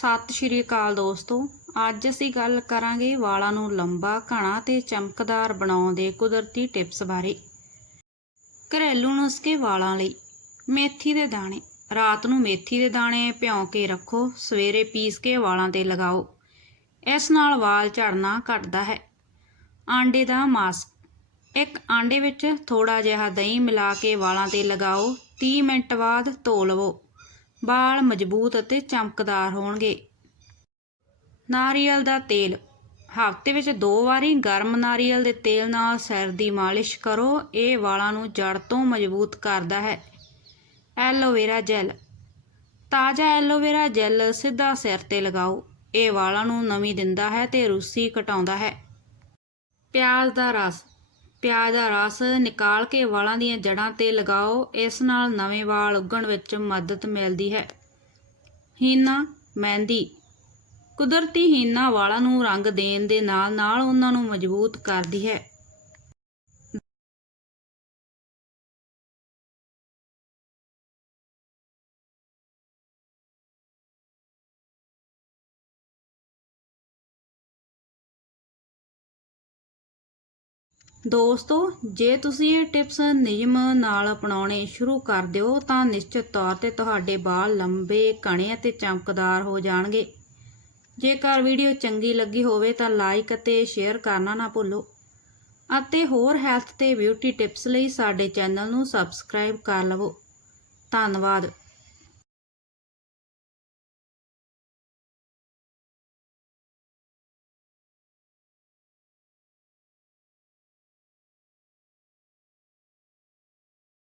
ਸਤਿ ਸ਼੍ਰੀ ਅਕਾਲ ਦੋਸਤੋ। ਅੱਜ ਅਸੀਂ ਗੱਲ ਕਰਾਂਗੇ ਵਾਲਾਂ ਨੂੰ ਲੰਬਾ, ਘਣਾ ਤੇ ਚਮਕਦਾਰ ਬਣਾਉਣ ਦੇ ਕੁਦਰਤੀ ਟਿਪਸ ਬਾਰੇ। ਘਰੇਲੂ ਨੁਸਖੇ ਵਾਲਾਂ ਲਈ ਮੇਥੀ ਦੇ ਦਾਣੇ। ਰਾਤ ਨੂੰ ਮੇਥੀ ਦੇ ਦਾਣੇ ਭਿਉਂ ਕੇ ਰੱਖੋ, ਸਵੇਰੇ ਪੀਸ ਕੇ ਵਾਲਾਂ ਤੇ ਲਗਾਓ। ਇਸ ਨਾਲ ਵਾਲ ਝੜਨਾ ਘਟਦਾ ਹੈ। ਆਂਡੇ ਦਾ ਮਾਸਕ ਇੱਕ ਆਂਡੇ ਵਿੱਚ ਥੋੜਾ ਜਿਹਾ ਦਹੀਂ ਮਿਲਾ ਕੇ ਵਾਲਾਂ ਤੇ ਲਗਾਓ 30 ਮਿੰਟ ਬਾਅਦ ਧੋ ਲਵੋ। ਵਾਲ ਮਜ਼ਬੂਤ ਅਤੇ ਚਮਕਦਾਰ ਹੋਣਗੇ। ਨਾਰੀਅਲ ਦਾ ਤੇਲ। ਹਫ਼ਤੇ ਵਿੱਚ ਦੋ ਵਾਰੀ ਗਰਮ ਨਾਰੀਅਲ ਦੇ ਤੇਲ ਨਾਲ ਸਿਰ ਦੀ ਮਾਲਿਸ਼ ਕਰੋ। ਇਹ ਵਾਲਾਂ ਨੂੰ ਜੜ ਤੋਂ ਮਜ਼ਬੂਤ ਕਰਦਾ ਹੈ। Aloe vera gel. ਤਾਜ਼ਾ ਐਲੋਵੇਰਾ ਜੈਲ ਸਿੱਧਾ ਸਿਰ ਤੇ ਲਗਾਓ। ਇਹ ਵਾਲਾਂ ਨੂੰ ਨਮੀ ਦਿੰਦਾ ਹੈ ਤੇ ਰੂਸੀ ਘਟਾਉਂਦਾ ਹੈ। ਪਿਆਜ਼ ਦਾ ਰਸ। ਪਿਆਜ਼ ਦਾ ਰਸ ਨਿਕਾਲ ਕੇ ਵਾਲਾਂ ਦੀਆਂ ਜੜ੍ਹਾਂ ਤੇ ਲਗਾਓ। ਇਸ ਨਾਲ ਨਵੇਂ ਵਾਲ ਉੱਗਣ ਵਿੱਚ ਮਦਦ ਮਿਲਦੀ ਹੈ। ਹੀਨਾ ਮਹਿੰਦੀ। ਕੁਦਰਤੀ ਹੀਨਾ ਵਾਲਾਂ ਨੂੰ ਰੰਗ ਦੇਣ ਦੇ ਨਾਲ ਨਾਲ ਉਹਨਾਂ ਨੂੰ ਮਜ਼ਬੂਤ ਕਰਦੀ ਹੈ। ਦੋਸਤੋ, ਜੇ ਤੁਸੀਂ ਇਹ ਟਿਪਸ ਨਿਯਮ ਨਾਲ ਅਪਣਾਉਣੇ ਸ਼ੁਰੂ ਕਰ ਦਿਓ, ਤਾਂ ਨਿਸ਼ਚਿਤ ਤੌਰ ਤੇ ਤੁਹਾਡੇ ਵਾਲ ਲੰਬੇ, ਘਣੇ ਅਤੇ ਚਮਕਦਾਰ ਹੋ ਜਾਣਗੇ। ਜੇਕਰ ਵੀਡੀਓ ਚੰਗੀ ਲੱਗੀ ਹੋਵੇ, ਤਾਂ ਲਾਈਕ ਅਤੇ ਸ਼ੇਅਰ ਕਰਨਾ ਨਾ ਭੁੱਲੋ। ਅਤੇ ਹੋਰ ਹੈਲਥ ਤੇ ਬਿਊਟੀ ਟਿਪਸ ਲਈ ਸਾਡੇ ਚੈਨਲ ਨੂੰ ਸਬਸਕ੍ਰਾਈਬ ਕਰ ਲਵੋ। ਧੰਨਵਾਦ।